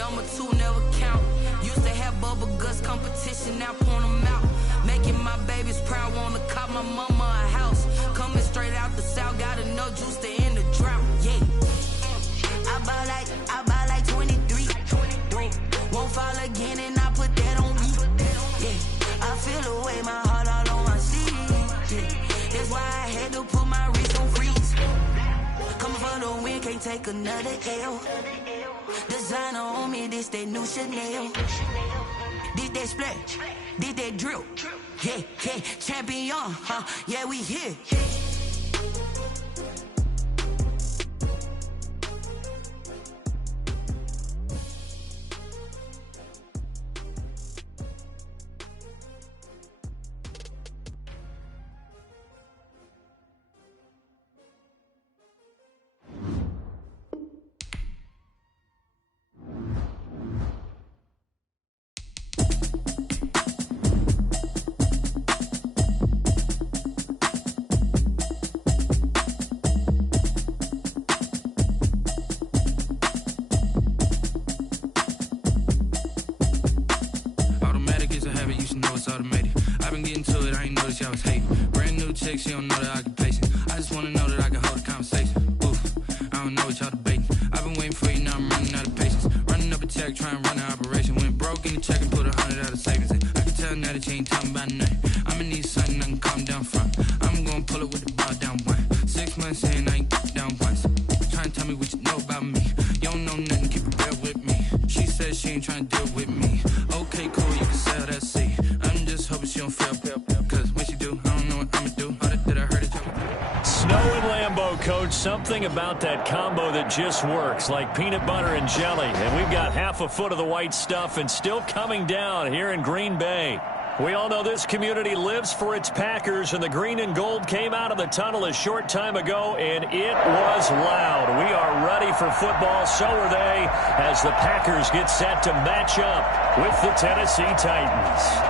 Number 2 never count. Used to have bubble guts competition, now point them out. Making my babies proud, wanna cop my mama a house. Coming straight out the south, got enough juice to end the drought. Yeah. I buy like 23. Won't fall again and I put that on me. Yeah. I feel the way, my heart all on my sleeve. Yeah. That's why I had to put my wrist on freeze. Coming for the win, can't take another L. Designer on me, this that new Chanel. Did that splash, did that drill. Yeah, yeah, champion, huh? Yeah, we here. She don't know the occupation. I just wanna know that I can hold a conversation. Oof, I don't know what y'all debating. I've been waiting for you, now I'm running out of patience. Running up a check, trying to run an operation. Went broke in the check and put 100 out of savings in. I can tell now that you ain't talking about nothing. I'ma need something I can calm down from. I'm gonna pull it with the bar down one. 6 months in, I ain't down once. Trying to tell me what you know about me. You don't know nothing, keep it real with me. She says she ain't trying to deal with me. Okay, cool, you can sell that seat. I'm just hoping she don't fail, cause when she do, I don't know what I'ma do. Snow and Lambeau, Coach. Something about that combo that just works, like peanut butter and jelly. And we've got half a foot of the white stuff and still coming down here in Green Bay. We all know this community lives for its Packers, and the green and gold came out of the tunnel a short time ago, and it was loud. We are ready for football, so are they, as the Packers get set to match up with the Tennessee Titans.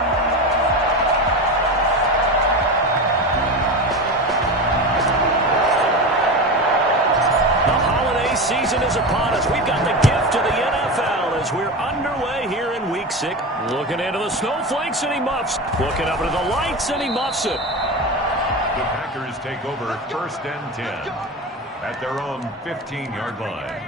Season is upon us. We've got the gift of the NFL as we're underway here in Week 6. Looking into the snowflakes, and he muffs. Looking up into the lights, and he muffs it. The Packers take over 1st and 10 at their own 15-yard line.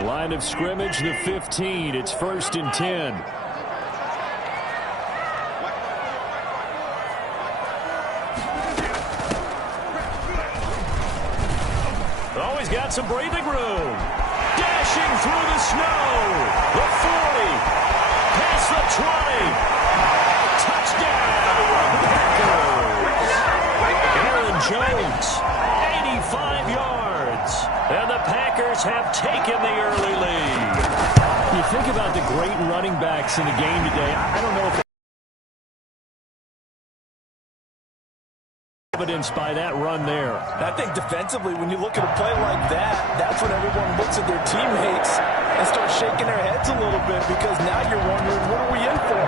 Line of scrimmage, the 15. It's 1st and 10. Oh, he's got some breathing room. Dashing through the snow. The 40. Past the 20. Touchdown. Packers. Aaron Jones. 85 yards. And the Packers have taken the early lead. You think about the great running backs in the game today. I don't know if evidenced by that run there. I think defensively, when you look at a play like that, that's when everyone looks at their teammates and starts shaking their heads a little bit, because now you're wondering, what are we in for?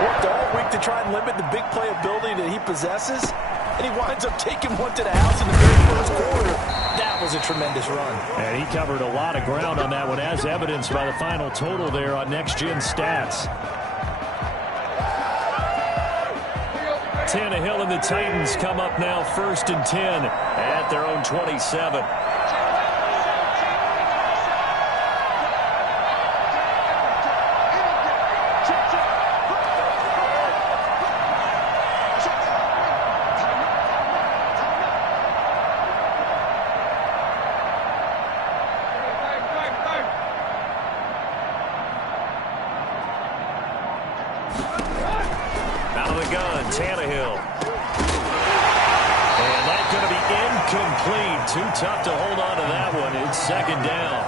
Worked all week to try and limit the big play ability that he possesses, and he winds up taking one to the house in the very first quarter. That was a tremendous run. And he covered a lot of ground on that one, as evidenced by the final total there on Next Gen Stats. Tannehill and the Titans come up now 1st and 10 at their own 27. Out of the gun, Tannehill. And that's going to be incomplete. Too tough to hold on to that one. It's 2nd down.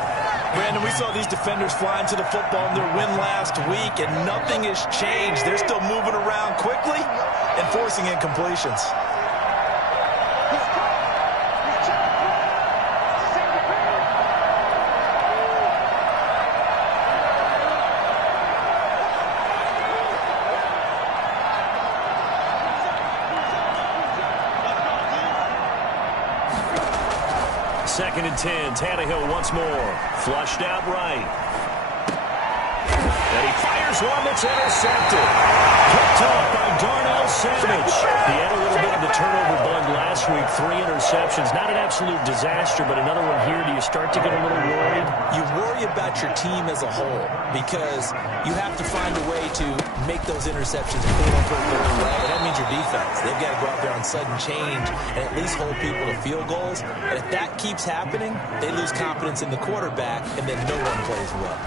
Brandon, we saw these defenders fly into the football in their win last week, and nothing has changed. They're still moving around quickly and forcing incompletions. 2nd and 10. Tannehill once more. Flushed out right. And he fires one that's intercepted. Picked off by Darnell Savage. He had a little bit of the turnover bug last week. 3 interceptions. Not an absolute disaster, but another one here. Do you start to get a little worried? You worry about your team as a whole because you have to find a way to make those interceptions quote-unquote go away. And that means your defense. They've got to go out there on sudden change and at least hold people to field goals. And if that keeps happening, they lose confidence in the quarterback, and then no one plays well.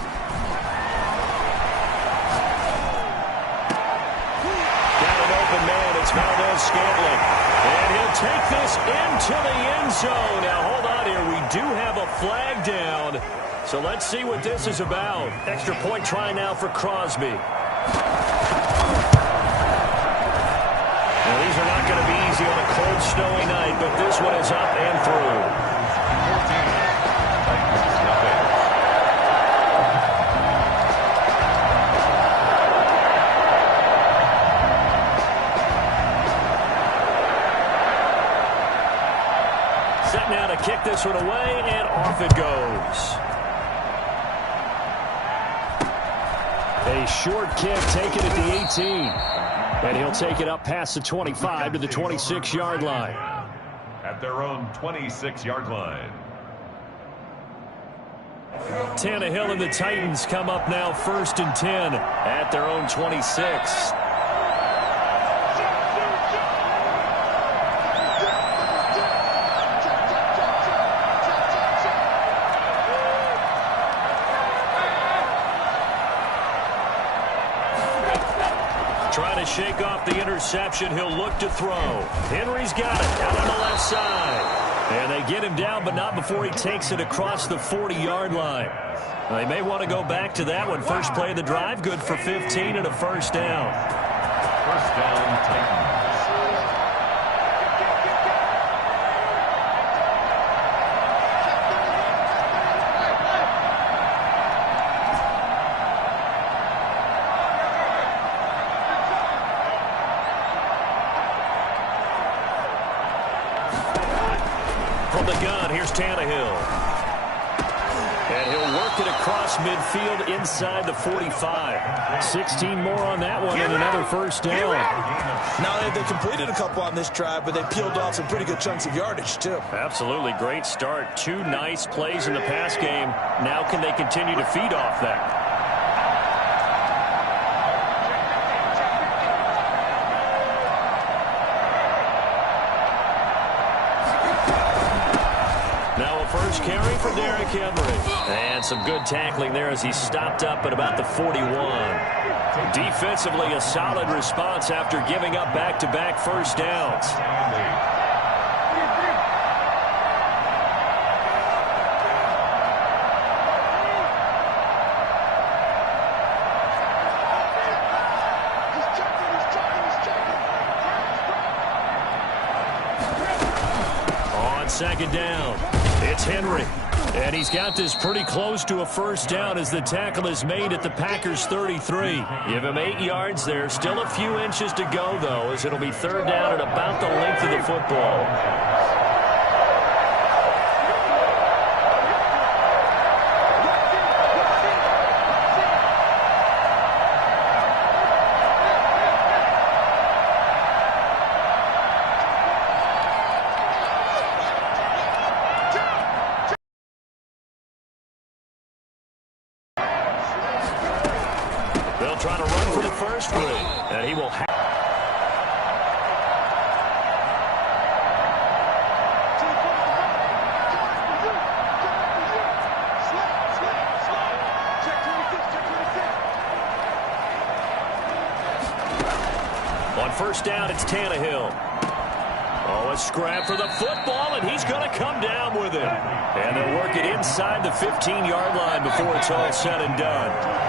Man, it's Valdez-Scantling. And he'll take this into the end zone. Now, hold on here. We do have a flag down. So let's see what this is about. Extra point try now for Crosby. Now, these are not going to be easy on a cold, snowy night, but this one is up and through. Now to kick this one away, and off it goes. A short kick taken at the 18. And he'll take it up past the 25 to the 26-yard line. At their own 26-yard line. Tannehill and the Titans come up now 1st and 10 at their own 26. Trying to shake off the interception. He'll look to throw. Henry's got it out on the left side. And they get him down, but not before he takes it across the 40-yard line. They may want to go back to that one. First play of the drive, good for 15 and a first down. First down, Titans. From the gun, here's Tannehill. And he'll work it across midfield inside the 45. 16 more on that one and another first down. Now, they completed a couple on this drive, but they peeled off some pretty good chunks of yardage, too. Absolutely great start. 2 nice plays in the pass game. Now can they continue to feed off that? First carry for Derrick Henry. And some good tackling there as he stopped up at about the 41. Defensively, a solid response after giving up back-to-back first downs. On second down. It's Henry, and he's got this pretty close to a first down as the tackle is made at the Packers' 33. Give him 8 yards there. Still a few inches to go, though, as it'll be third down at about the length of the football. They'll try to run for the first one, and he will have. On first down, it's Tannehill. Oh, a scrap for the football, and he's going to come down with it. And they'll work it inside the 15-yard line before it's all said and done.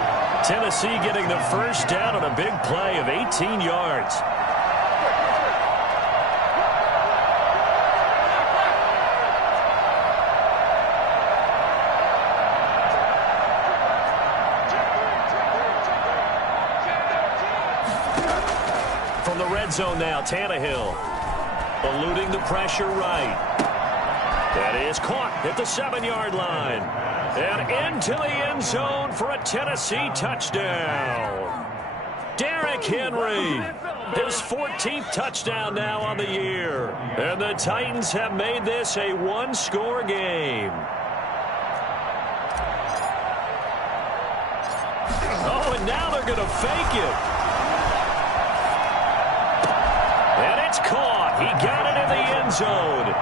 Tennessee getting the first down on a big play of 18 yards. From the red zone now, Tannehill eluding the pressure right. That is caught at the 7-yard line. And into the end zone for a Tennessee touchdown. Derrick Henry, his 14th touchdown now on the year. And the Titans have made this a one-score game. Oh, and now they're going to fake it. And it's caught. He got it in the end zone.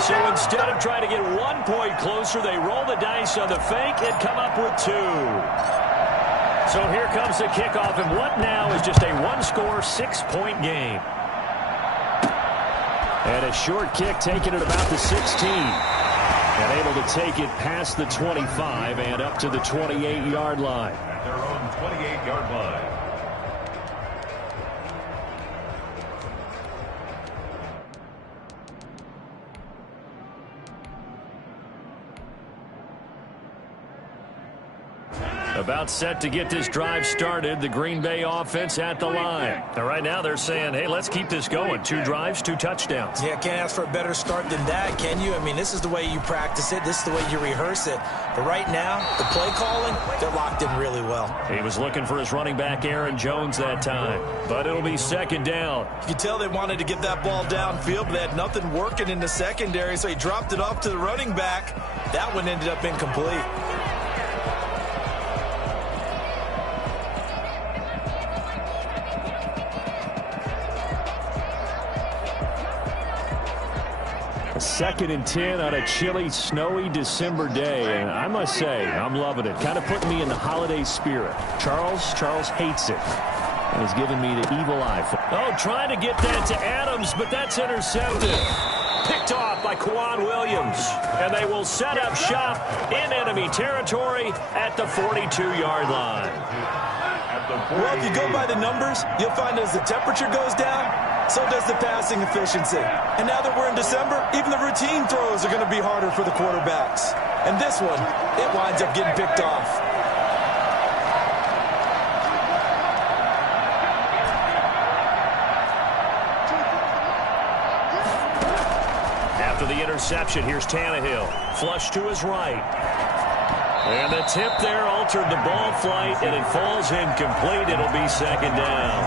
So instead of trying to get 1 point closer, they roll the dice on the fake and come up with 2. So here comes the kickoff, and what now is just a one-score, 6-point game. And a short kick taken at about the 16. And able to take it past the 25 and up to the 28-yard line. At their own 28-yard line. About set to get this drive started, the Green Bay offense at the line. Now, right now they're saying, hey, let's keep this going. 2 drives, 2 touchdowns. Yeah, can't ask for a better start than that, can you? I mean, this is the way you practice it. This is the way you rehearse it. But right now, the play calling, they're locked in really well. He was looking for his running back, Aaron Jones, that time. But it'll be second down. You can tell they wanted to get that ball downfield, but they had nothing working in the secondary, so he dropped it off to the running back. That one ended up incomplete. Second and 10 on a chilly, snowy December day. And I must say, I'm loving it. Kind of putting me in the holiday spirit. Charles hates it. And has given me the evil eye. Oh, trying to get that to Adams, but that's intercepted. Picked off by Kwan Williams. And they will set up shop in enemy territory at the 42-yard line. Well, if you go by the numbers, you'll find as the temperature goes down, so does the passing efficiency. And now that we're in December, even the routine throws are going to be harder for the quarterbacks. And this one, it winds up getting picked off. After the interception, here's Tannehill. Flush to his right. And the tip there altered the ball flight, and it falls incomplete. It'll be second down.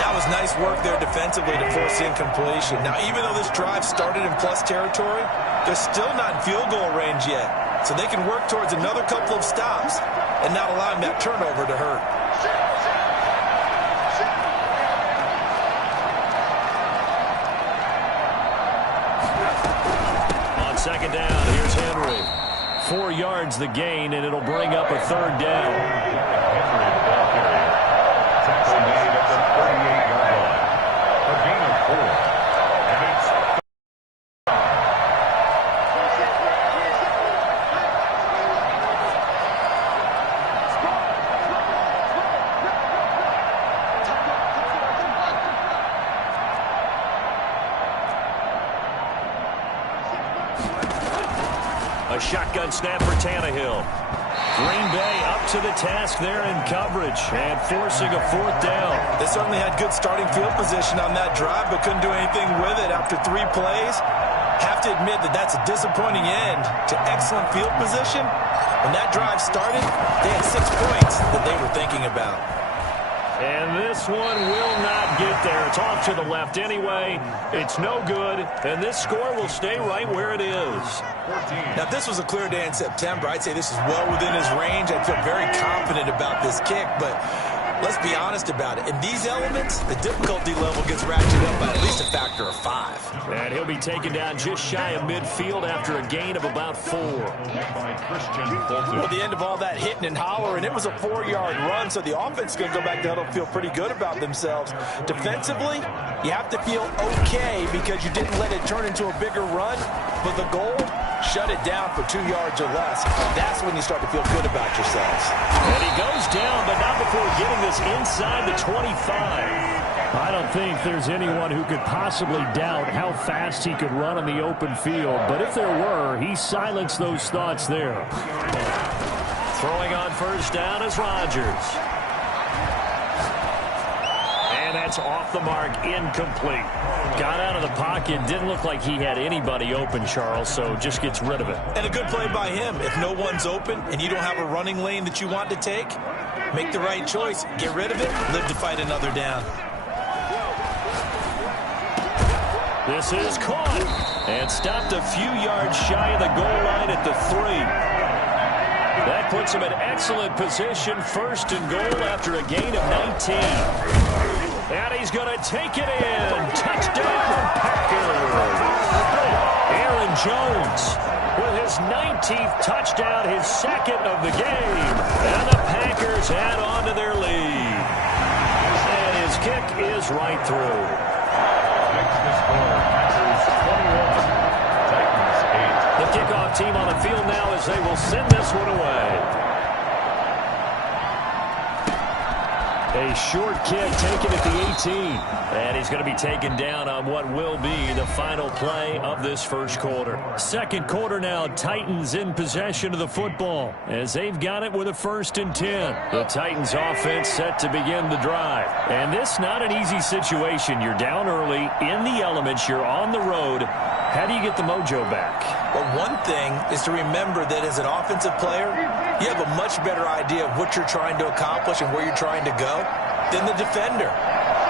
That was nice work there defensively to force the incompletion. Now, even though this drive started in plus territory, they're still not in field goal range yet. So they can work towards another couple of stops and not allowing that turnover to hurt. On second down, here's Henry. 4 yards the gain, and it'll bring up a third down. Henry, the ball carrier. Tackle made at the 38-yard line. A gain of 4. And it's a shotgun snap for Tannehill. Green Bay up to the task there in coverage and forcing a fourth down. They certainly had good starting field position on that drive, but couldn't do anything with it after 3 plays. Have to admit that that's a disappointing end to excellent field position. When that drive started, they had 6 points that they were thinking about. And this one will not get there. It's off to the left anyway. It's no good, and this score will stay right where it is. 14. Now, if this was a clear day in September, I'd say this is well within his range. I'd feel very confident about this kick, but let's be honest about it. In these elements, the difficulty level gets ratcheted up by at least a factor of 5. And he'll be taken down just shy of midfield after a gain of about 4. By Christian Fulton. Well, the end of all that hitting and hollering, it was a 4-yard run, so the offense is going to go back to huddle, feel pretty good about themselves. Defensively, you have to feel okay because you didn't let it turn into a bigger run, but the goal, shut it down for 2 yards or less. That's when you start to feel good about yourselves. And he goes down, but not before getting this inside the 25. I don't think there's anyone who could possibly doubt how fast he could run on the open field. But if there were, he silenced those thoughts there. Throwing on first down is Rodgers. And that That's off the mark, incomplete. Got out of the pocket, didn't look like he had anybody open, Charles, so just gets rid of it. And a good play by him. If no one's open and you don't have a running lane that you want to take, make the right choice. Get rid of it, live to fight another down. This is caught and stopped a few yards shy of the goal line at the 3. That puts him in excellent position, first and goal after a gain of 19. And he's going to take it in. Touchdown, Packers. Aaron Jones with his 19th touchdown, his second of the game. And the Packers add on to their lead. And his kick is right through. Makes the score, Packers 21, Titans 8. The kickoff team on the field now as they will send this one away. A short kick taken at the 18. And he's going to be taken down on what will be the final play of this first quarter. Second quarter now, Titans in possession of the football as they've got it with a 1st and 10. The Titans offense set to begin the drive. And this not an easy situation. You're down early, in the elements, you're on the road. How do you get the mojo back? Well, one thing is to remember that as an offensive player, you have a much better idea of what you're trying to accomplish and where you're trying to go than the defender.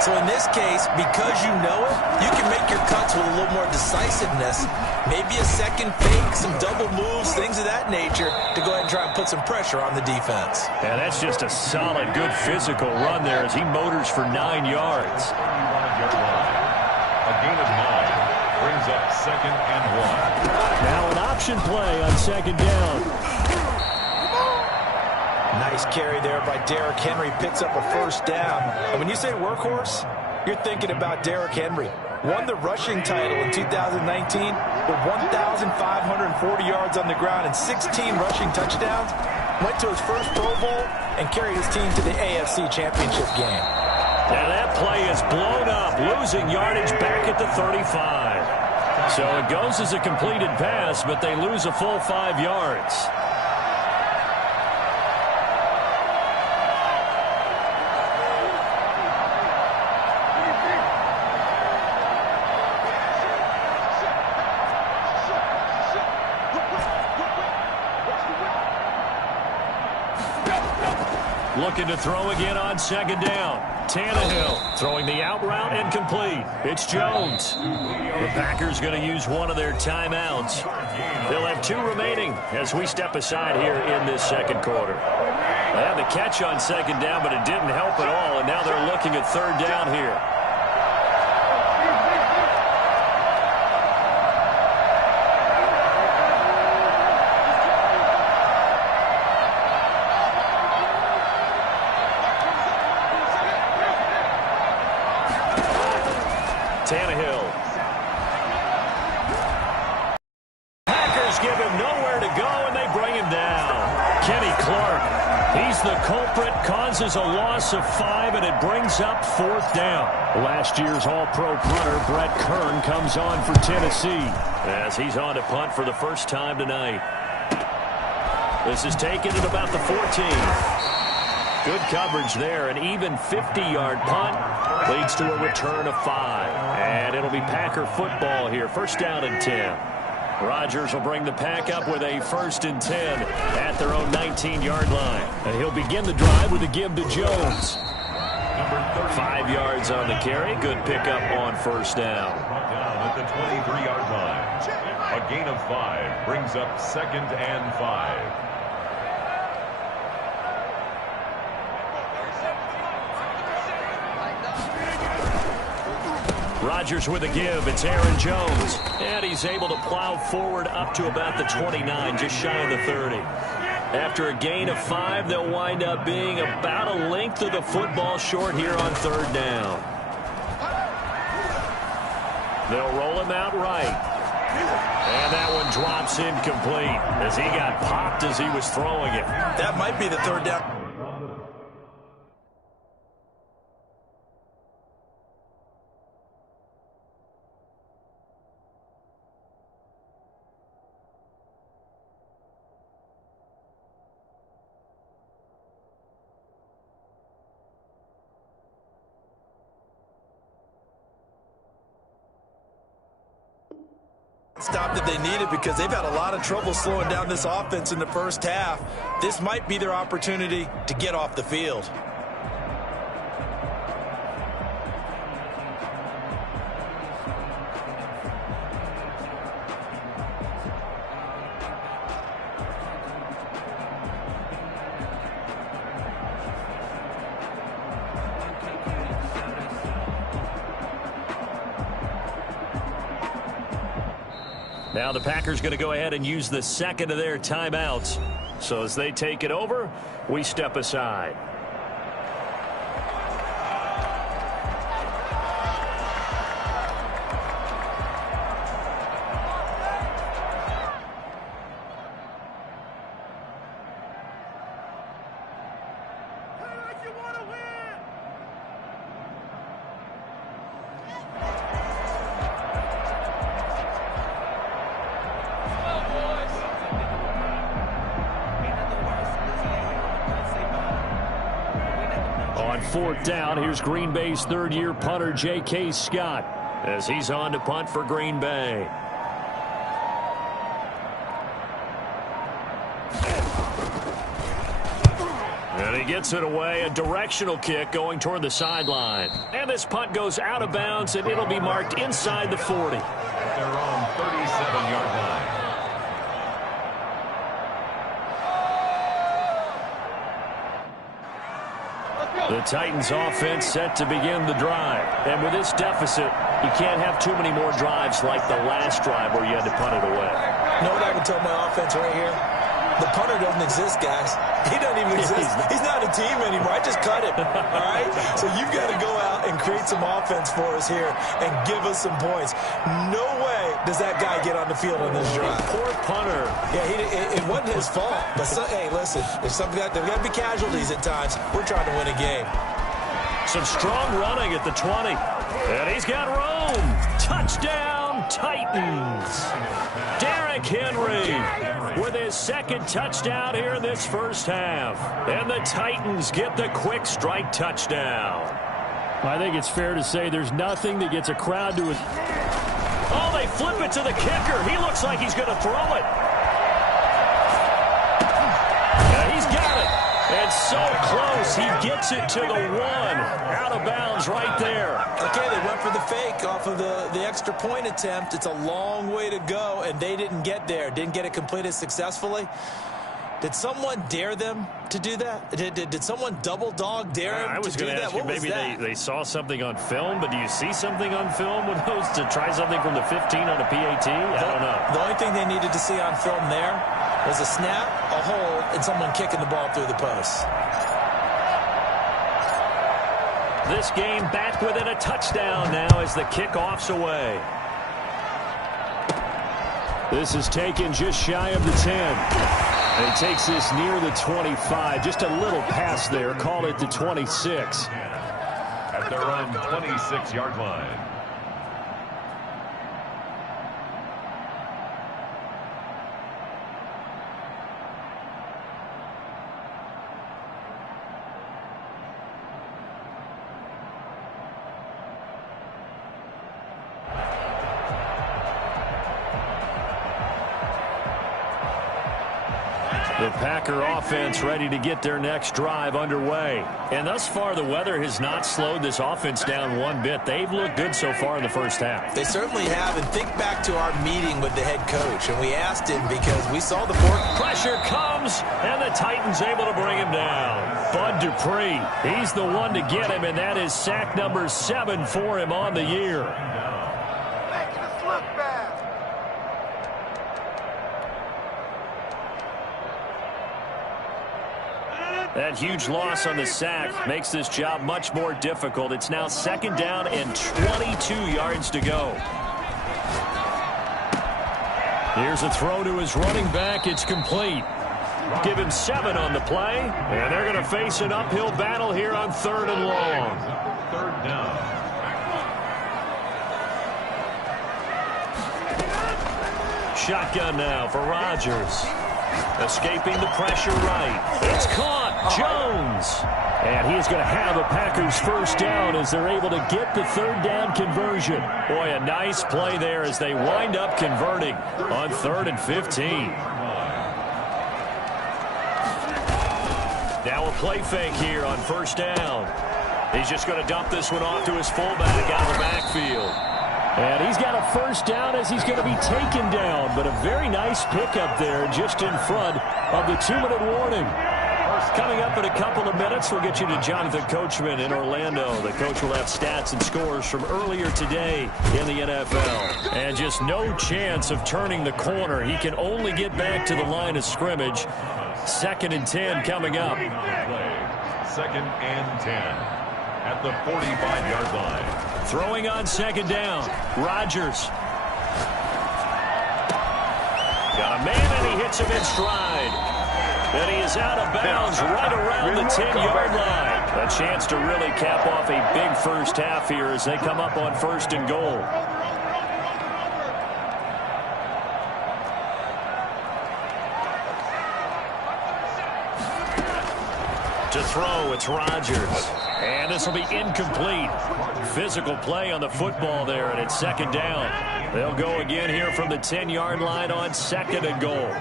So in this case, because you know it, you can make your cuts with a little more decisiveness, maybe a second fake, some double moves, things of that nature, to go ahead and try and put some pressure on the defense. Yeah, that's just a solid, good physical run there as he motors for 9 yards. A gain of 9 brings up 2nd and 1. Now an option play on 2nd down. Nice carry there by Derrick Henry. Picks up a 1st down. And when you say workhorse, you're thinking about Derrick Henry. Won the rushing title in 2019 with 1,540 yards on the ground and 16 rushing touchdowns. Went to his first Pro Bowl and carried his team to the AFC Championship game. Now that play is blown up, losing yardage back at the 35. So it goes as a completed pass, but they lose a full 5 yards. Looking to throw again on 2nd down. Tannehill throwing the out route and complete. It's Jones. The Packers going to use one of their timeouts. They'll have 2 remaining as we step aside here in this second quarter. They had the catch on 2nd down, but it didn't help at all, and now they're looking at 3rd down here. Tannehill. Packers give him nowhere to go, and they bring him down. Kenny Clark, he's the culprit, causes a loss of 5, and it brings up 4th down. Last year's All-Pro punter, Brett Kern, comes on for Tennessee as he's on to punt for the first time tonight. This is taken at about the 14. Good coverage there. An even 50-yard punt leads to a return of 5. And it'll be Packer football here. 1st down and 10. Rodgers will bring the Pack up with a 1st and 10 at their own 19-yard line. And he'll begin the drive with a give to Jones. 5 yards on the carry. Good pickup on 1st down. Down at the 23-yard line. A gain of 5 brings up 2nd and 5. Rodgers with a give. It's Aaron Jones. And he's able to plow forward up to about the 29, just shy of the 30. After a gain of 5, they'll wind up being about a length of the football short here on 3rd down. They'll roll him out right. And that one drops incomplete as he got popped as he was throwing it. That might be the 3rd down. Stop that they needed because they've had a lot of trouble slowing down this offense in the first half. This might be their opportunity to get off the field. Now the Packers going to go ahead and use the second of their timeouts. So as they take it over, we step aside. On fourth down, here's Green Bay's third-year punter, J.K. Scott, as he's on to punt for Green Bay. And he gets it away, a directional kick going toward the sideline. And this punt goes out of bounds, and it'll be marked inside the 40. At their own 37-yard line. The Titans offense set to begin the drive. And with this deficit, you can't have too many more drives like the last drive where you had to punt it away. You know what I can tell my offense right here? The punter doesn't exist, guys. He doesn't even exist. He's not a team anymore. I just cut him, all right? So you've got to go out and create some offense for us here and give us some points. No way does that guy get on the field on this drive. Poor punter. Yeah, it wasn't his fault. But, hey, listen, there's got to be casualties at times. We're trying to win a game. Some strong running at the 20. And he's got room. Touchdown, Titans. Derrick Henry with his second touchdown here in this first half. And the Titans get the quick strike touchdown. I think it's fair to say there's nothing that gets a crowd to it. Oh, they flip it to the kicker. He looks like he's going to throw it. Yeah, he's got it. And so close, he gets it to the 1. Out of bounds right there. Okay, they went for the fake off of the extra point attempt. It's a long way to go, and they didn't get there. Didn't get it completed successfully. Did someone dare them to do that? Did someone double dog dare them to do that? I was going to ask you, maybe they saw something on film, but do you see something on film with those to try something from the 15 on a PAT? I don't know. The only thing they needed to see on film there was a snap, a hold, and someone kicking the ball through the post. This game back within a touchdown now as the kickoff's away. This is taken just shy of the 10. And he takes this near the 25. Just a little pass there. Call it the 26. At their own 26-yard line. The Packer offense ready to get their next drive underway. And thus far, the weather has not slowed this offense down one bit. They've looked good so far in the first half. They certainly have. And think back to our meeting with the head coach. And we asked him because we saw the fourth. Pressure comes, and the Titans able to bring him down. Bud Dupree, he's the one to get him, and that is sack number 7 for him on the year. Making us look bad. That huge loss on the sack makes this job much more difficult. It's now second down and 22 yards to go. Here's a throw to his running back. It's complete. Give him 7 on the play, and they're going to face an uphill battle here on 3rd and long. 3rd down. Shotgun now for Rodgers. Escaping the pressure right. It's caught. Jones. And he is going to have a Packers first down as they're able to get the third down conversion. Boy, a nice play there as they wind up converting on 3rd and 15. Now a play fake here on first down. He's just going to dump this one off to his fullback out of the backfield. And he's got a first down as he's going to be taken down. But a very nice pickup there just in front of the 2-minute warning. Coming up in a couple of minutes, we'll get you to Jonathan Coachman in Orlando. The coach will have stats and scores from earlier today in the NFL. And just no chance of turning the corner. He can only get back to the line of scrimmage. 2nd and 10 coming up. 2nd and 10 at the 45-yard line. Throwing on 2nd down. Rodgers. Got a man, and he hits him in stride. And he is out of bounds right around the 10-yard line. A chance to really cap off a big first half here as they come up on 1st and goal. To throw, it's Rodgers. And this will be incomplete. Physical play on the football there, and it's 2nd down. They'll go again here from the 10-yard line on 2nd and goal.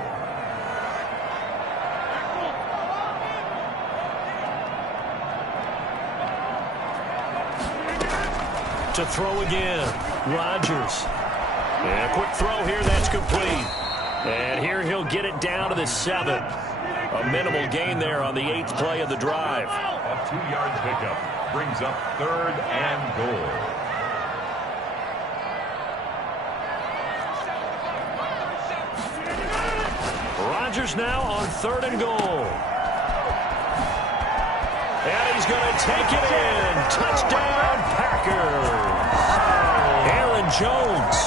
To throw again, Rodgers. And a quick throw here, that's complete. And here he'll get it down to the 7. A minimal gain there on the 8th play of the drive. A 2-yard pickup brings up 3rd and goal. Rodgers now on 3rd and goal. And he's going to take it in. Touchdown, Packers. Aaron Jones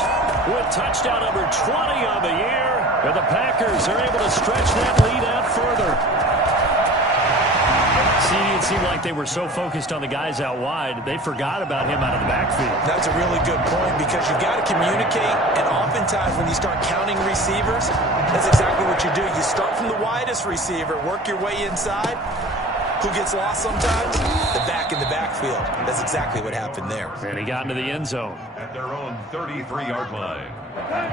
with touchdown number 20 on the year. And the Packers are able to stretch that lead out further. See, it seemed like they were so focused on the guys out wide, they forgot about him out of the backfield. That's a really good point because you've got to communicate, and oftentimes when you start counting receivers, that's exactly what you do. You start from the widest receiver, work your way inside. Who gets lost sometimes? The back in the backfield. That's exactly what happened there. And he got into the end zone. At their own 33-yard line.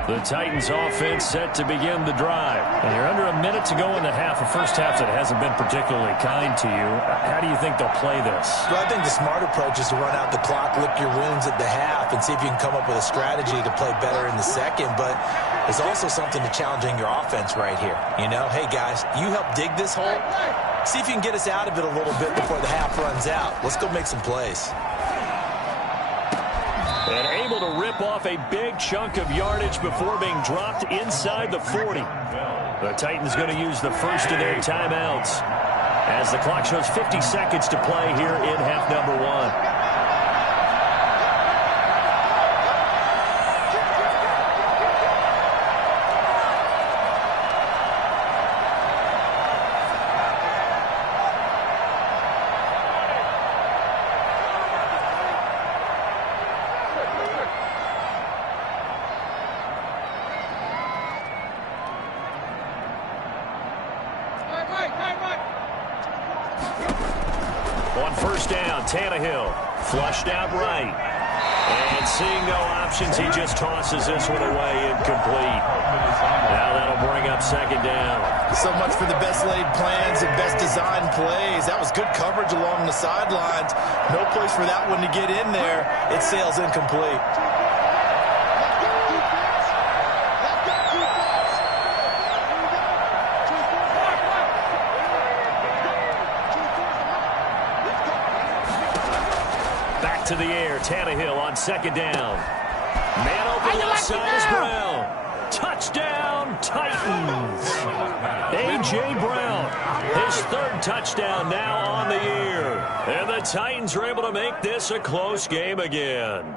The Titans offense set to begin the drive. And you're under a minute to go in the half. A first half that hasn't been particularly kind to you. How do you think they'll play this? Well, I think the smart approach is to run out the clock, lick your wounds at the half, and see if you can come up with a strategy to play better in the second. But there's also something to challenging your offense right here. You know, hey, guys, you help dig this hole. See if you can get us out of it a little bit before the half runs out. Let's go make some plays. And able to rip off a big chunk of yardage before being dropped inside the 40. The Titans going to use the first of their timeouts as the clock shows 50 seconds to play here in half number 1. On first down, Tannehill flushed out right. And seeing no options, he just tosses this one away incomplete. Now that'll bring up 2nd down. So much for the best laid plans and best designed plays. That was good coverage along the sidelines. No place for that one to get in there. It sails incomplete. To the air, Tannehill on 2nd down. Man open left side is Brown. Touchdown, Titans. A.J. Brown, his 3rd touchdown now on the year. And the Titans are able to make this a close game again.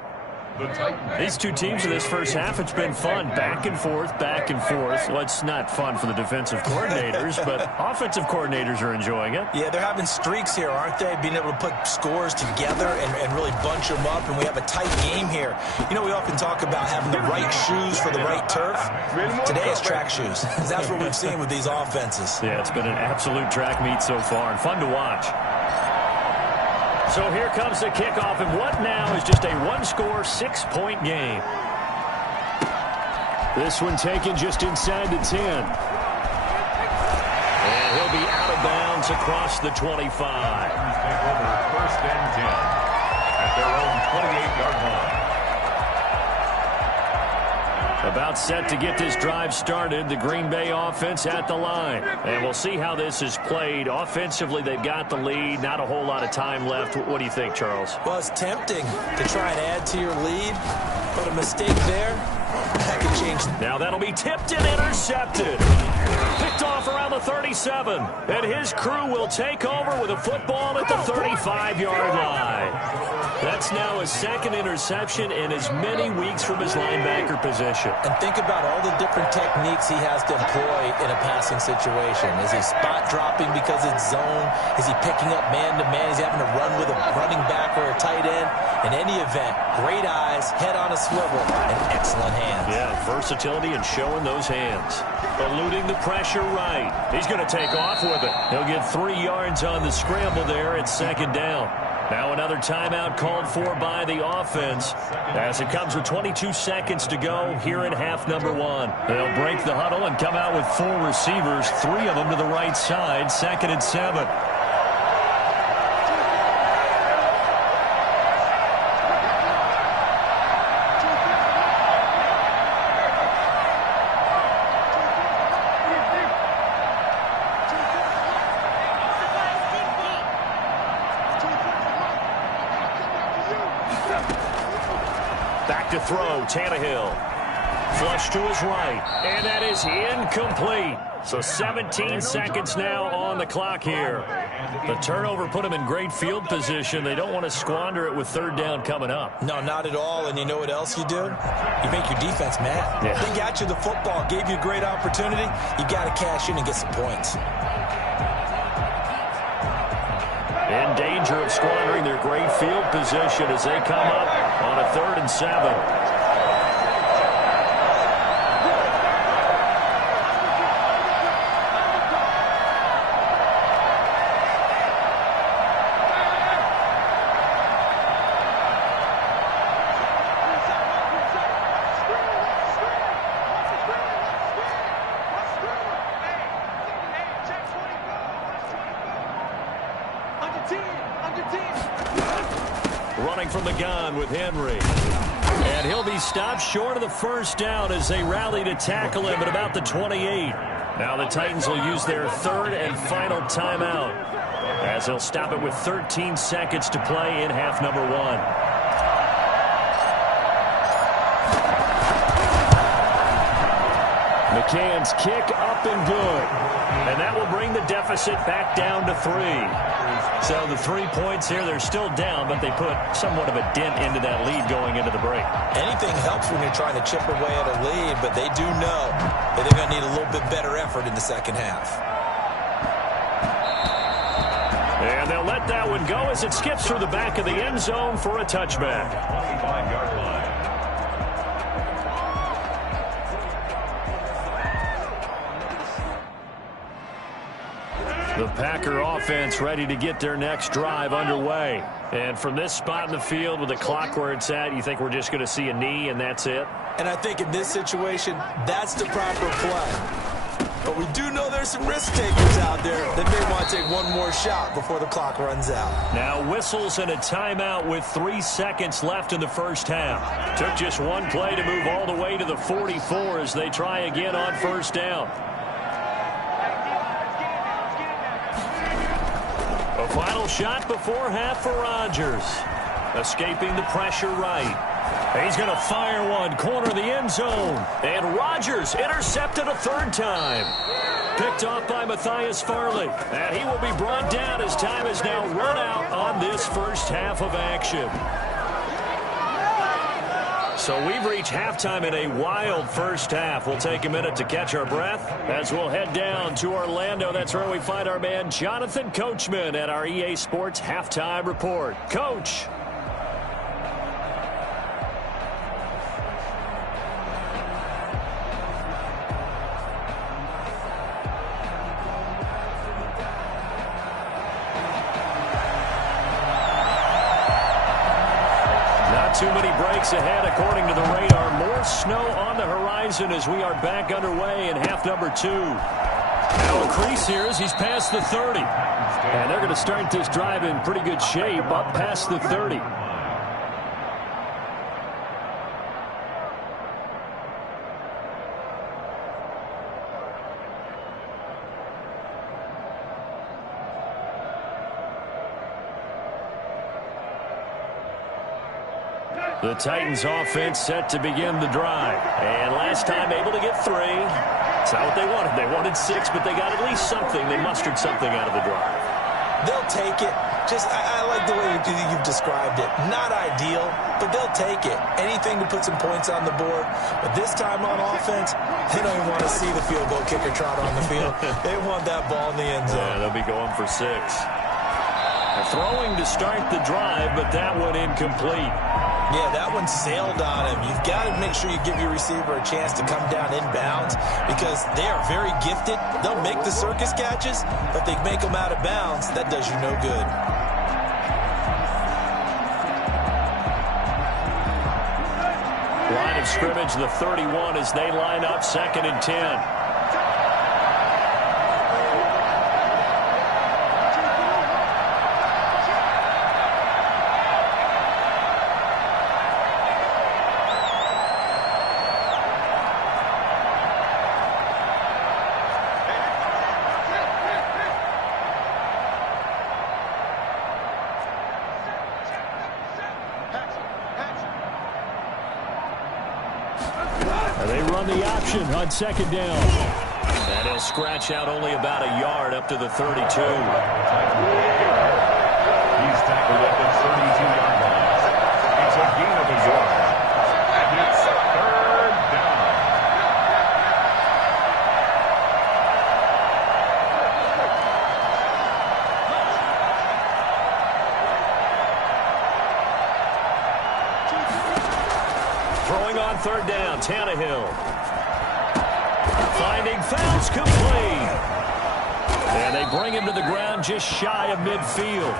The Titans. These two teams in this first half, it's been fun. Back and forth, back and forth. Well, it's not fun for the defensive coordinators, but offensive coordinators are enjoying it. Yeah, they're having streaks here, aren't they? Being able to put scores together and really bunch them up, and we have a tight game here. You know, we often talk about having the right shoes for the right turf. Today it's track shoes. That's what we've seen with these offenses. Yeah, it's been an absolute track meet so far, and fun to watch. So here comes the kickoff, and what now is just a one-score, 6-point game. This one taken just inside the 10. And he'll be out of bounds across the 25. Take over first and 10 at their own 28-yard line. About set to get this drive started, the Green Bay offense at the line. And we'll see how this is played. Offensively, they've got the lead. Not a whole lot of time left. What do you think, Charles? Well, it's tempting to try and add to your lead, but a mistake there, that could change. Now that'll be tipped and intercepted. Picked off around the 37. And his crew will take over with a football at the 35-yard line. That's now his second interception in as many weeks from his linebacker position. And think about all the different techniques he has to employ in a passing situation. Is he spot dropping because it's zone? Is he picking up man-to-man? Is he having to run with a running back or a tight end? In any event, great eyes, head on a swivel, and excellent hands. Yeah, versatility and showing those hands. Eluding the pressure right. He's going to take off with it. He'll get 3 yards on the scramble there at second down. Now another timeout called for by the offense as it comes with 22 seconds to go here in half number 1. They'll break the huddle and come out with 4 receivers, 3 of them to the right side, 2nd and 7. Back to throw, Tannehill. Flush to his right, and that is incomplete. So 17 seconds now on the clock here. The turnover put him in great field position. They don't want to squander it with 3rd down coming up. No, not at all. And you know what else you do? You make your defense mad. Yeah. They got you the football, gave you a great opportunity. You got to cash in and get some points. In danger of squandering their great field position as they come up on a 3rd and 7. Running from the gun with Henry. And he'll be stopped short of the 1st down as they rally to tackle him at about the 28. Now the Titans will use their 3rd and final timeout as they'll stop it with 13 seconds to play in half number 1. McCann's kick up and good. And that will bring the deficit back down to 3. So the 3 points here, they're still down, but they put somewhat of a dent into that lead going into the break. Anything helps when you're trying to chip away at a lead, but they do know that they're going to need a little bit better effort in the second half. And they'll let that one go as it skips through the back of the end zone for a touchback. 25-yard line. The Packer offense ready to get their next drive underway. And from this spot in the field with the clock where it's at, you think we're just going to see a knee and that's it? And I think in this situation, that's the proper play. But we do know there's some risk takers out there that may want to take one more shot before the clock runs out. Now whistles and a timeout with 3 seconds left in the first half. Took just one play to move all the way to the 44 as they try again on 1st down. A final shot before half for Rodgers. Escaping the pressure right. He's going to fire one, corner of the end zone. And Rodgers intercepted a 3rd time. Picked off by Matthias Farley. And he will be brought down as time is now run out on this first half of action. So we've reached halftime in a wild first half. We'll take a minute to catch our breath as we'll head down to Orlando. That's where we find our man Jonathan Coachman at our EA Sports Halftime Report. Coach. Too many breaks ahead according to the radar. More snow on the horizon as we are back underway in half number 2. Now a crease here as he's past the 30. And they're going to start this drive in pretty good shape up past the 30. The Titans offense set to begin the drive. And last time able to get 3. It's not what they wanted. They wanted 6, but they got at least something. They mustered something out of the drive. They'll take it. I like the way you've described it. Not ideal, but they'll take it. Anything to put some points on the board. But this time on offense, they don't even want to see the field goal kicker trot on the field. They want that ball in the end zone. Yeah, they'll be going for 6. They're throwing to start the drive, but that one incomplete. Yeah, that one sailed on him. You've got to make sure you give your receiver a chance to come down inbounds because they are very gifted. They'll make the circus catches, but they make them out of bounds. That does you no good. Line of scrimmage, the 31 as they line up 2nd and 10. They run the option on 2nd down. And he'll scratch out only about a yard up to the 32. He's tackled at the 32-yard line. It's a gain of a yard. And it's 3rd down. Throwing on 3rd down, Tannehill. Finding Fouts complete. And they bring him to the ground just shy of midfield.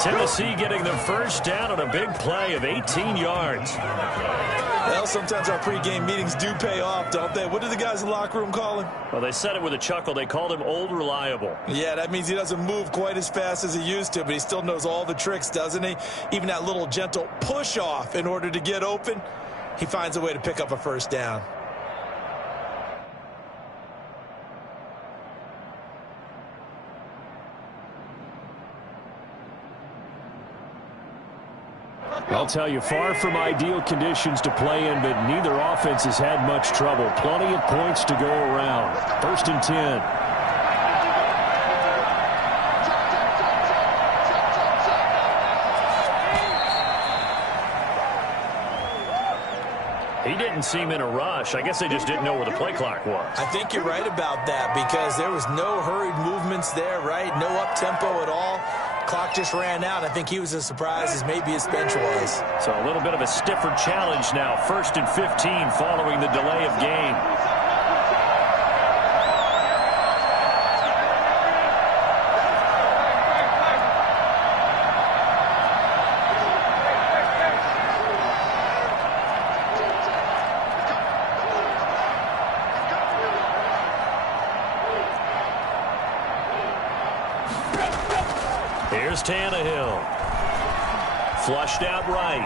Tennessee getting the 1st down on a big play of 18 yards. Well, sometimes our pregame meetings do pay off, don't they? What do the guys in the locker room call him? Well, they said it with a chuckle. They called him Old Reliable. Yeah, that means he doesn't move quite as fast as he used to, but he still knows all the tricks, doesn't he? Even that little gentle push-off in order to get open. He finds a way to pick up a 1st down. I'll tell you, far from ideal conditions to play in, but neither offense has had much trouble. Plenty of points to go around. 1st and 10. He didn't seem in a rush. I guess they just didn't know where the play clock was. I think you're right about that because there was no hurried movements there, right? No up-tempo at all. Clock just ran out. I think he was as surprised as maybe his bench was. So a little bit of a stiffer challenge now. 1st and 15 following the delay of game. Here's Tannehill. Flushed out right.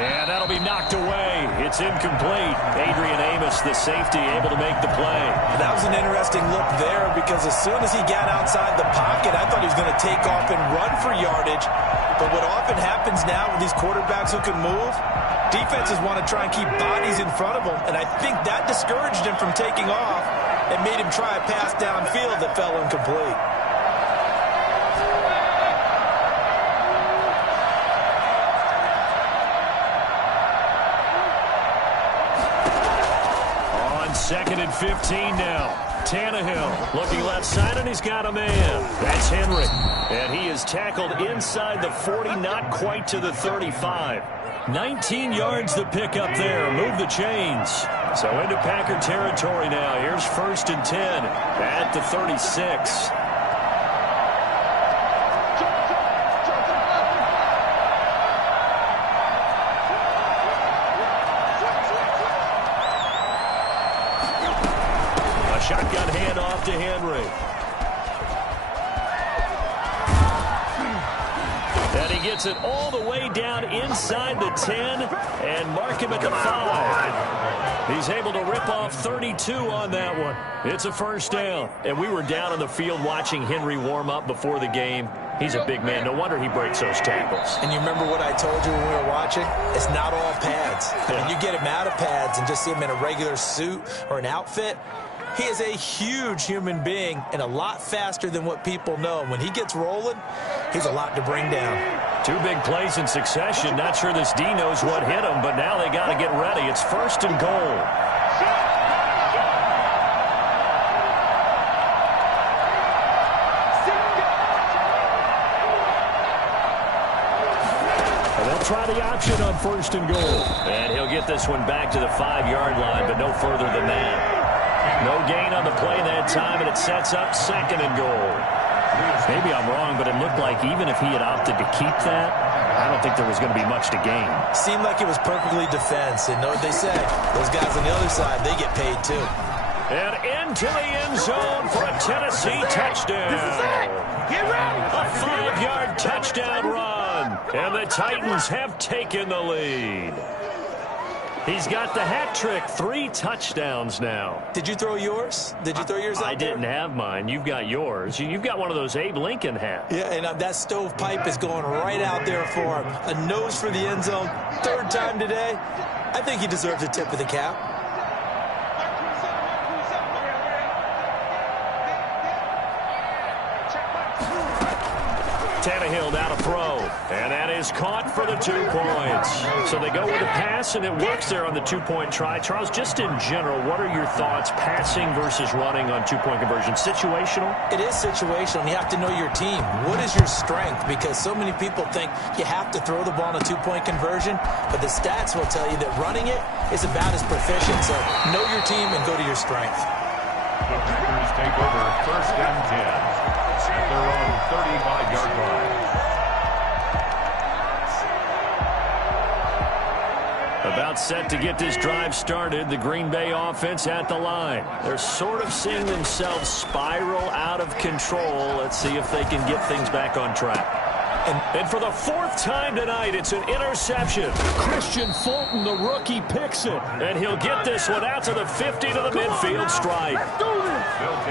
And that'll be knocked away. It's incomplete. Adrian Amos, the safety, able to make the play. That was an interesting look there because as soon as he got outside the pocket, I thought he was going to take off and run for yardage. But what often happens now with these quarterbacks who can move, defenses want to try and keep bodies in front of them. And I think that discouraged him from taking off and made him try a pass downfield that fell incomplete. 2nd and 15 now. Tannehill looking left side, and he's got a man. That's Henry. And he is tackled inside the 40, not quite to the 35. 19 yards to pick up there. Move the chains. So into Packer territory now. Here's 1st and 10 at the 36. Shotgun handoff to Henry. And he gets it all the way down inside the 10 and mark him at the 5. He's able to rip off 32 on that one. It's a 1st down. And we were down on the field watching Henry warm up before the game. He's a big man. No wonder he breaks those tackles. And you remember what I told you when we were watching? It's not all pads. Yeah. When you get him out of pads and just see him in a regular suit or an outfit, he is a huge human being and a lot faster than what people know. When he gets rolling, he's a lot to bring down. 2 big plays in succession. Not sure this D knows what hit him, but now they got to get ready. It's 1st and goal. And they'll try the option on 1st and goal. And he'll get this one back to the 5-yard line, but no further than that. No gain on the play that time, and it sets up 2nd and goal. Maybe I'm wrong, but it looked like even if he had opted to keep that, I don't think there was going to be much to gain. Seemed like it was perfectly defense. And know what they say? Those guys on the other side, they get paid too. And into the end zone for a Tennessee touchdown. This is it. Get ready. A 5-yard touchdown run. And the Titans have taken the lead. He's got the hat trick. 3 touchdowns now. Did you throw yours? Did you throw yours out I didn't have mine. You've got yours. You've got one of those Abe Lincoln hats. Yeah, and that stovepipe is going right out there for him. A nose for the end zone. 3rd time today. I think he deserves a tip of the cap. Tannehill now to throw. And that is caught for the 2 points. So they go with a pass, and it works there on the 2-point try. Charles, just in general, what are your thoughts passing versus running on 2-point conversion? Situational? It is situational. You have to know your team. What is your strength? Because so many people think you have to throw the ball in a 2-point conversion, but the stats will tell you that running it is about as proficient. So know your team and go to your strength. The Packers take over 1st and 10 at their own 35-yard line. About set to get this drive started, the Green Bay offense at the line. They're sort of seeing themselves spiral out of control. Let's see if they can get things back on track. And for the 4th time tonight, it's an interception. Christian Fulton, the rookie, picks it. And he'll get this one out to the 50 to the midfield stripe.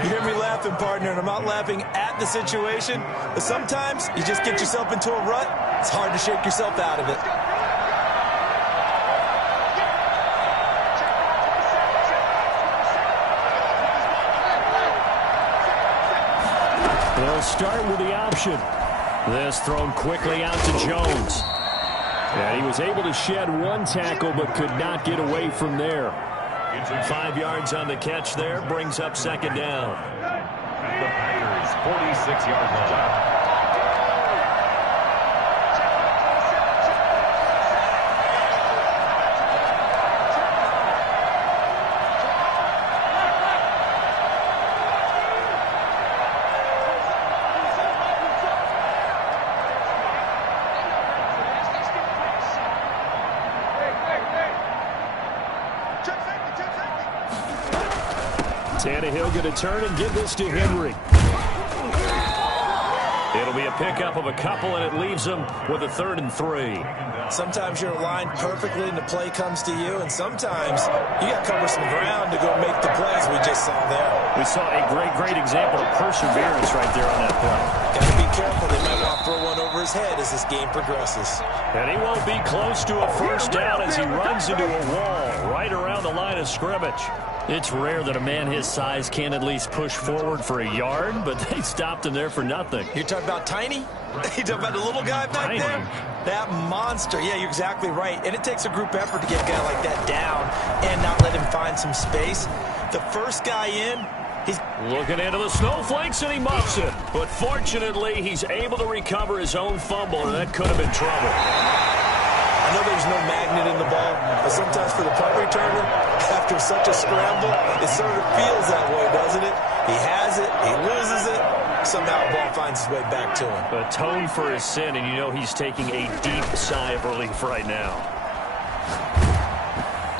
You hear me laughing, partner, and I'm not laughing at the situation, but sometimes you just get yourself into a rut. It's hard to shake yourself out of it. They'll start with the option. This thrown quickly out to Jones. And he was able to shed 1 tackle but could not get away from there. 5 yards on the catch there, brings up 2nd down. The Packers 46-yard line. Tannehill going to turn and give this to Henry. It'll be a pickup of a couple, and it leaves them with a 3rd and 3. Sometimes you're aligned perfectly and the play comes to you, and sometimes you got to cover some ground to go make the plays we just saw there. We saw a great example of perseverance right there on that play. Got to be careful. They might want to throw one over his head as this game progresses. And he won't be close to a 1st down as he runs into a wall right around the line of scrimmage. It's rare that a man his size can at least push forward for a yard, but they stopped him there for nothing. You're talking about tiny? You talking about the little guy back there? That monster. Yeah, you're exactly right. And it takes a group effort to get a guy like that down and not let him find some space. the first guy in. He's looking into the snowflakes, and he muffs it. But fortunately, he's able to recover his own fumble, and that could have been trouble. I know there's no magnet in the ball, but sometimes for the punt returner, after such a scramble, it sort of feels that way, doesn't it? He has it, he loses it, somehow the ball finds its way back to him. Atone for his sin, and you know he's taking a deep sigh of relief right now.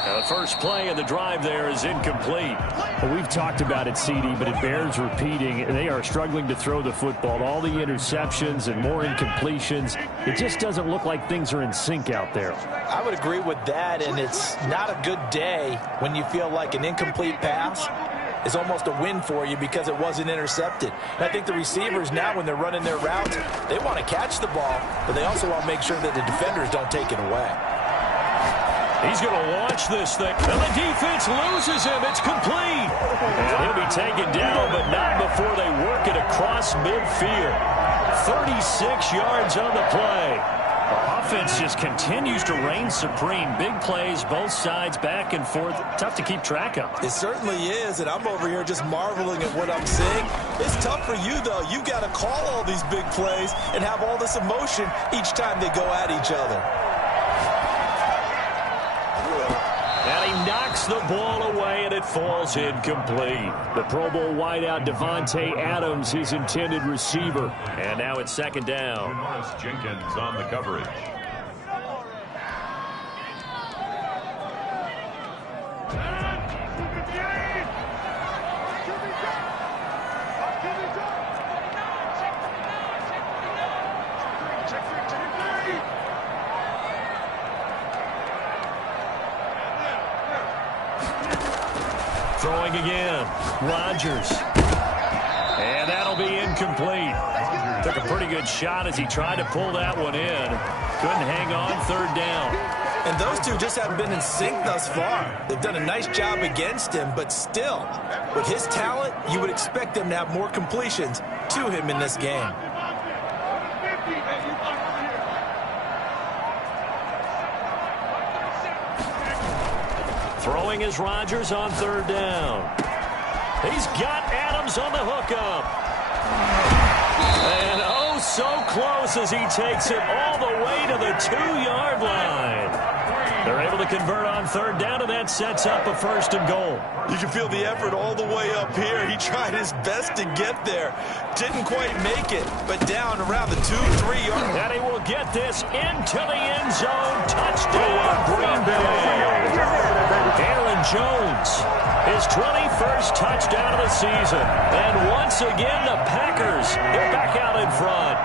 The first play of the drive there is incomplete. Well, we've talked about it, CD, but it bears repeating. They are struggling to throw the football. All the interceptions and more incompletions. It just doesn't look like things are in sync out there. I would agree with that, and it's not a good day when you feel like an incomplete pass is almost a win for you because it wasn't intercepted. And I think the receivers now, when they're running their routes, they want to catch the ball, but they also want to make sure that the defenders don't take it away. He's going to launch this thing, and the defense loses him. It's complete. And he'll be taken down, but not before they work it across midfield. 36 yards on the play. The offense just continues to reign supreme. Big plays, both sides, back and forth. Tough to keep track of. It certainly is, and I'm over here just marveling at what I'm seeing. It's tough for you, though. You've got to call all these big plays and have all this emotion each time they go at each other. And he knocks the ball away, and it falls incomplete. The Pro Bowl wideout Devontae Adams, his intended receiver. And now it's second down. Morris Jenkins on the coverage. Throwing again. Rodgers. And that'll be incomplete. Took a pretty good shot as he tried to pull that one in. Couldn't hang on, third down. And those two just haven't been in sync thus far. They've done a nice job against him, but still, with his talent, you would expect them to have more completions to him in this game. Throwing is Rodgers on third down. He's got Adams on the hookup. And oh, so close as he takes it all the way to the 2-yard line. They're able to convert on third down, and that sets up a first and goal. You can feel the effort all the way up here. He tried his best to get there. Didn't quite make it, but down around the 2-3 yard. And he will get this into the end zone. Touchdown, Green Bay. Aaron Jones, his 21st touchdown of the season. And once again, the Packers get back out in front.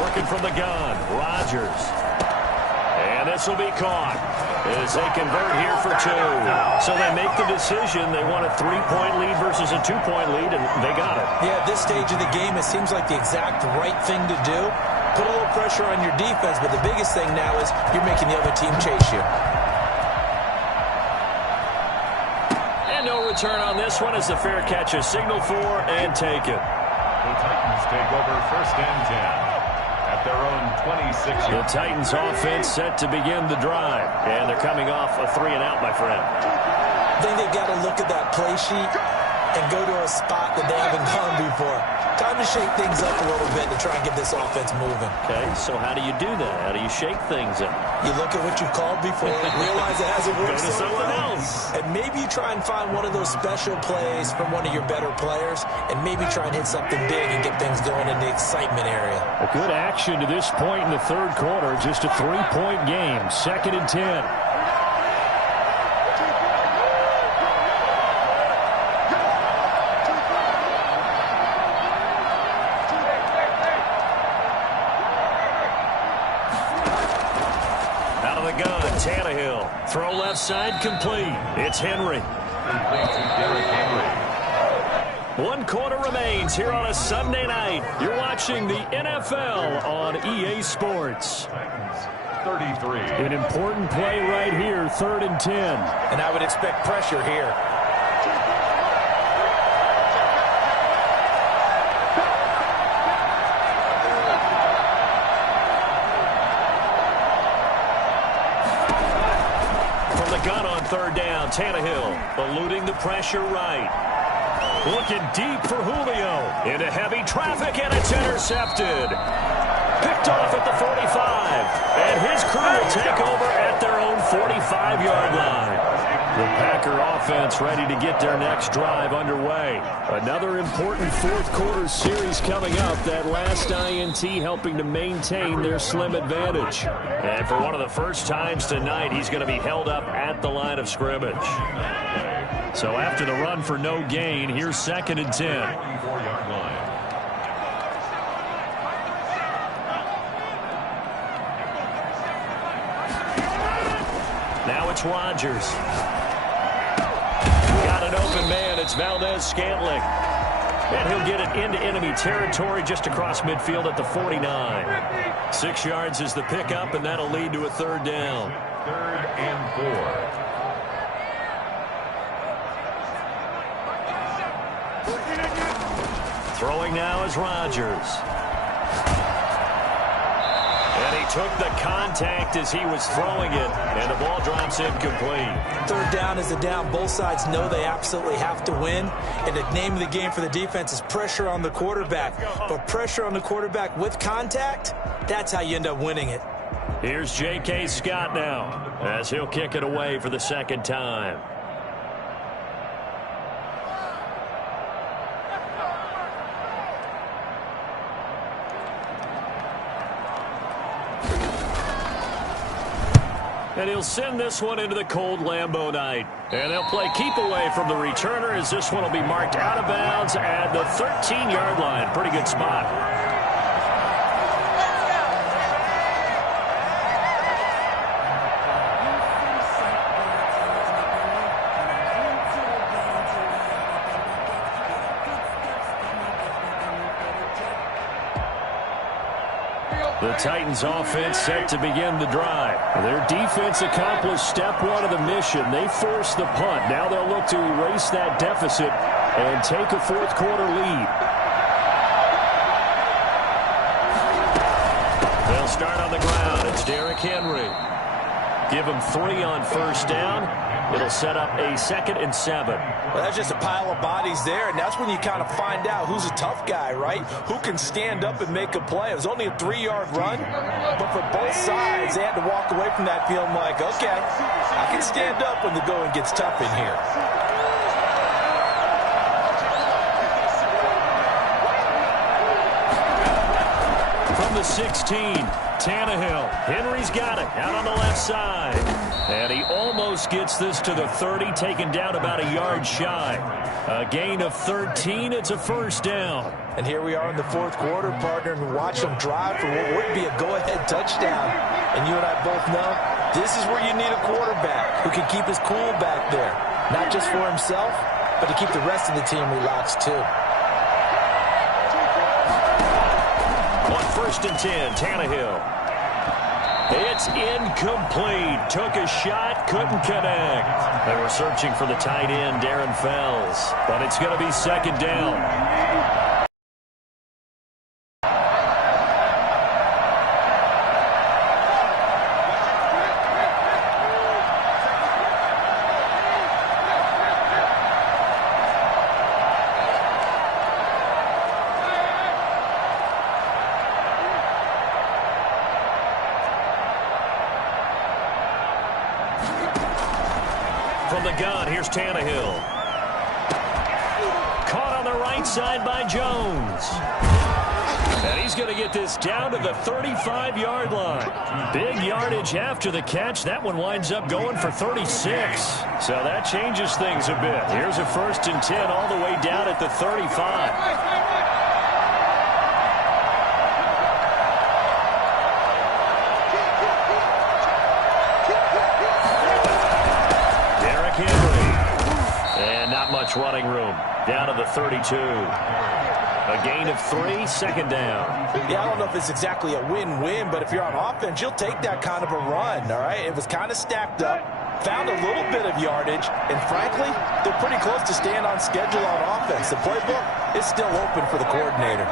Working from the gun, Rodgers. And this will be caught as they convert here for two. So they make the decision. They want a 3-point lead versus a 2-point lead, and they got it. Yeah, at this stage of the game, it seems like the exact right thing to do. Put a little pressure on your defense, but the biggest thing now is you're making the other team chase you. And no return on this one as the fair catch is signaled for and taken. The Titans take over first and 10. At their own 26. The Titans offense set to begin the drive. And they're coming off a 3-and-out, my friend. I think they've got to look at that play sheet and go to a spot that they haven't gone before. Time to shake things up a little bit to try and get this offense moving. Okay, so how do you do that? How do you shake things up? You look at what you called before, realize it hasn't worked Go to so someone well. else. And maybe you try and find one of those special plays from one of your better players, and maybe try and hit something big and get things going in the excitement area. A good action to this point in the third quarter. Just a 3-point game. Second and 10. Tannehill. Throw left side complete. It's Henry. One quarter remains here on a Sunday night. You're watching the NFL on EA Sports. 33. An important play right here, 3rd and 10. And I would expect pressure here. third down. Tannehill eluding the pressure right. Looking deep for Julio. Into heavy traffic, and it's intercepted. Picked off at the 45. And his crew will take over at their own 45-yard line. The Packer offense ready to get their next drive underway. Another important fourth-quarter series coming up. That last INT helping to maintain their slim advantage. And for one of the first times tonight, he's going to be held up at the line of scrimmage. So after the run for no gain, here's 2nd and 10. Now it's Rodgers. Got an open man. It's Valdez-Scantling. And he'll get it into enemy territory just across midfield at the 49. 6 yards is the pickup, and that'll lead to a third down. 3rd and 4. Throwing now is Rodgers. And he took the contact as he was throwing it, and the ball drops incomplete. Third down is a down. Both sides know they absolutely have to win, and the name of the game for the defense is pressure on the quarterback. But pressure on the quarterback with contact, that's how you end up winning it. Here's J.K. Scott now, as he'll kick it away for the 2nd time. And he'll send this one into the cold Lambeau night. And they'll play keep away from the returner as this one will be marked out of bounds at the 13-yard line. Pretty good spot. The Titans offense set to begin the drive. Their defense accomplished step 1 of the mission. They forced the punt. Now they'll look to erase that deficit and take a fourth-quarter lead. They'll start on the ground. It's Derrick Henry. Give him 3 on first down. It'll set up a 2nd and 7. Well, that's just a pile of bodies there, and that's when you kind of find out who's a tough guy, right? Who can stand up and make a play. It was only a 3-yard run, but for both sides, they had to walk away from that feeling like, okay, I can stand up when the going gets tough in here. From the 16, Tannehill. Henry's got it out on the left side. And he almost gets this to the 30, taken down about a yard shy. A gain of 13. It's a first down. And here we are in the fourth quarter, partner, and watch them drive for what would be a go-ahead touchdown. And you and I both know this is where you need a quarterback who can keep his cool back there. Not just for himself, but to keep the rest of the team relaxed too. On 1st and 10, Tannehill. It's incomplete. Took a shot, couldn't connect. They were searching for the tight end, Darren Fells. But it's going to be 2nd down. From the gun, here's Tannehill. Caught on the right side by Jones. And he's going to get this down to the 35-yard line. Big yardage after the catch. That one winds up going for 36. So that changes things a bit. Here's a 1st and 10 all the way down at the 35. Running room down to the 32. A gain of 3, 2nd down. Yeah, I don't know if it's exactly a win-win, but if you're on offense, you'll take that kind of a run, all right? It was kind of stacked up, found a little bit of yardage, and frankly, they're pretty close to staying on schedule on offense. The playbook is still open for the coordinator.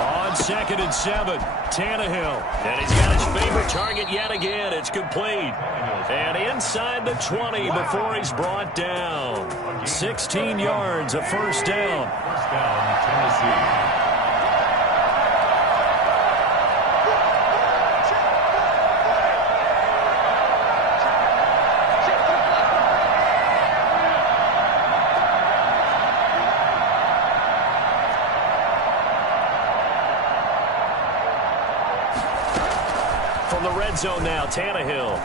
On 2nd and 7. Tannehill. And he's got his favorite target yet again. It's complete. And inside the 20 before he's brought down. 16 yards, a first down. First down, Tennessee. From the red zone now, Tannehill.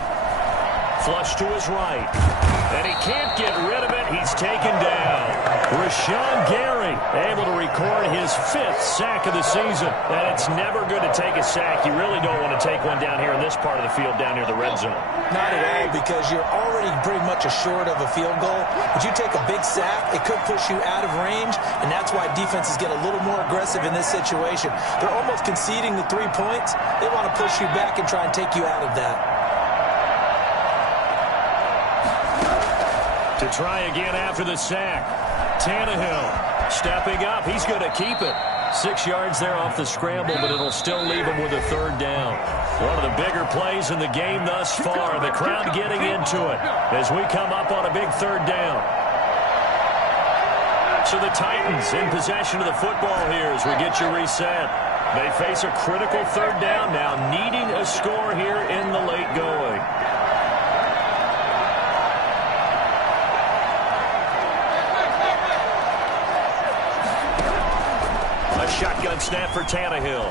Flush to his right. And he can't get rid of it. He's taken down. Rashawn Gary able to record his 5th sack of the season. And it's never good to take a sack. You really don't want to take one down here in this part of the field, down near the red zone. Not at all, because you're already pretty much assured of a field goal. But you take a big sack, it could push you out of range, and that's why defenses get a little more aggressive in this situation. They're almost conceding the 3 points. They want to push you back and try and take you out of that. To try again after the sack. Tannehill stepping up. He's going to keep it. 6 yards there off the scramble, but it'll still leave him with a 3rd down. One of the bigger plays in the game thus far. The crowd getting into it as we come up on a big 3rd down. So the Titans in possession of the football here as we get you reset. They face a critical 3rd down now, needing a score here in the late going. Shotgun snap for Tannehill.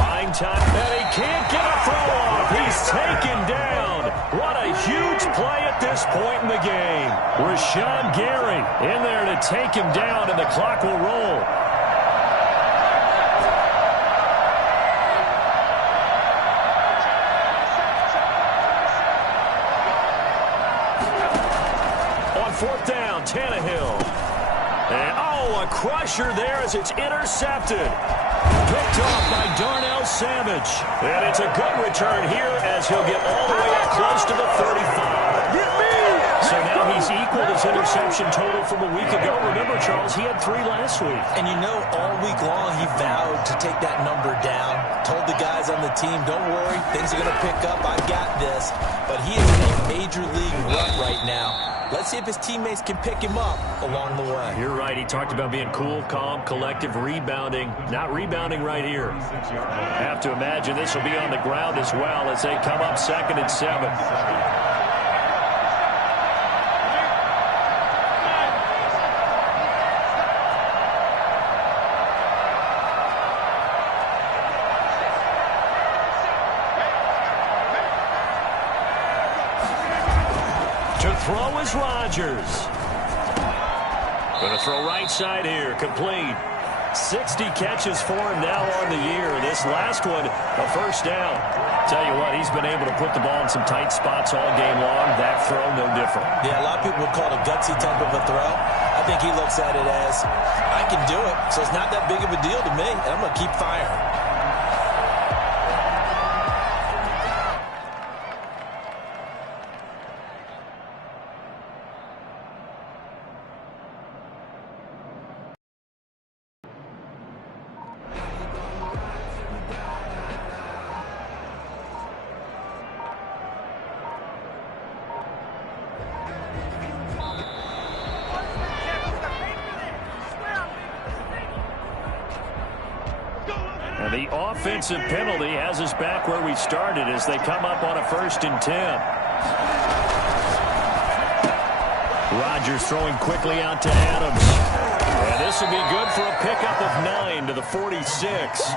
Buying time, and he can't get a throw off. He's taken down. What a huge play at this point in the game. Rashawn Gary in there to take him down, and the clock will roll. On 4th down, Tannehill. And, a crusher there as it's intercepted. Picked off by Darnell Savage. And it's a good return here as he'll get all the way up close to the 35. So now he's equaled his interception total from a week ago. Remember, Charles, he had 3 last week. And you know, all week long he vowed to take that number down. Told the guys on the team, don't worry, things are going to pick up. I've got this. But he is in a major league rut right now. Let's see if his teammates can pick him up along the way. You're right. He talked about being cool, calm, collective, rebounding. Not rebounding right here. Have to imagine this will be on the ground as well as they come up 2nd and 7. Throw is Rodgers. Going to throw right side here, complete. 60 catches for him now on the year. This last one, a first down. Tell you what, he's been able to put the ball in some tight spots all game long. That throw, no different. Yeah, a lot of people would call it a gutsy type of a throw. I think he looks at it as, I can do it, so it's not that big of a deal to me, and I'm going to keep firing. And the offensive penalty has us back where we started as they come up on a 1st and 10. Rodgers throwing quickly out to Adams. And this will be good for a pickup of 9 to the 46.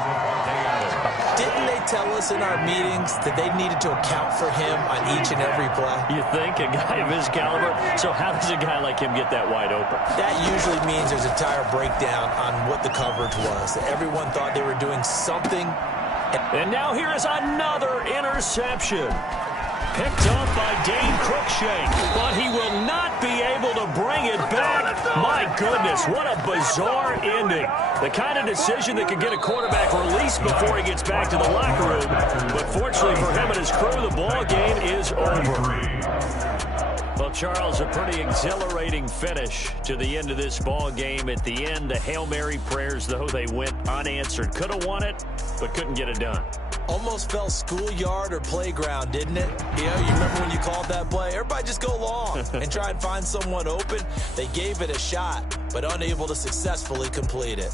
Didn't they tell us in our meetings that they needed to account for him on each and every play? You think? A guy of his caliber? So how does a guy like him get that wide open? That usually means there's a tire breakdown on what the coverage was. Everyone thought they were doing something. And now here is another interception. Picked up by Dane Cruikshank, but he will not be able to bring it back. My goodness, what a bizarre ending. The kind of decision that could get a quarterback released before he gets back to the locker room. But fortunately for him and his crew, the ball game is over. Well, Charles, a pretty exhilarating finish to the end of this ball game. At the end, the Hail Mary prayers, though, they went unanswered. Could have won it, but couldn't get it done. Almost felt schoolyard or playground, didn't it? You remember when you called that play? Everybody just go long and try and find someone open. They gave it a shot, but unable to successfully complete it.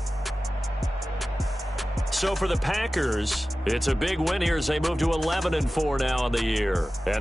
So for the Packers, it's a big win here as they move to 11-4 now in the year. And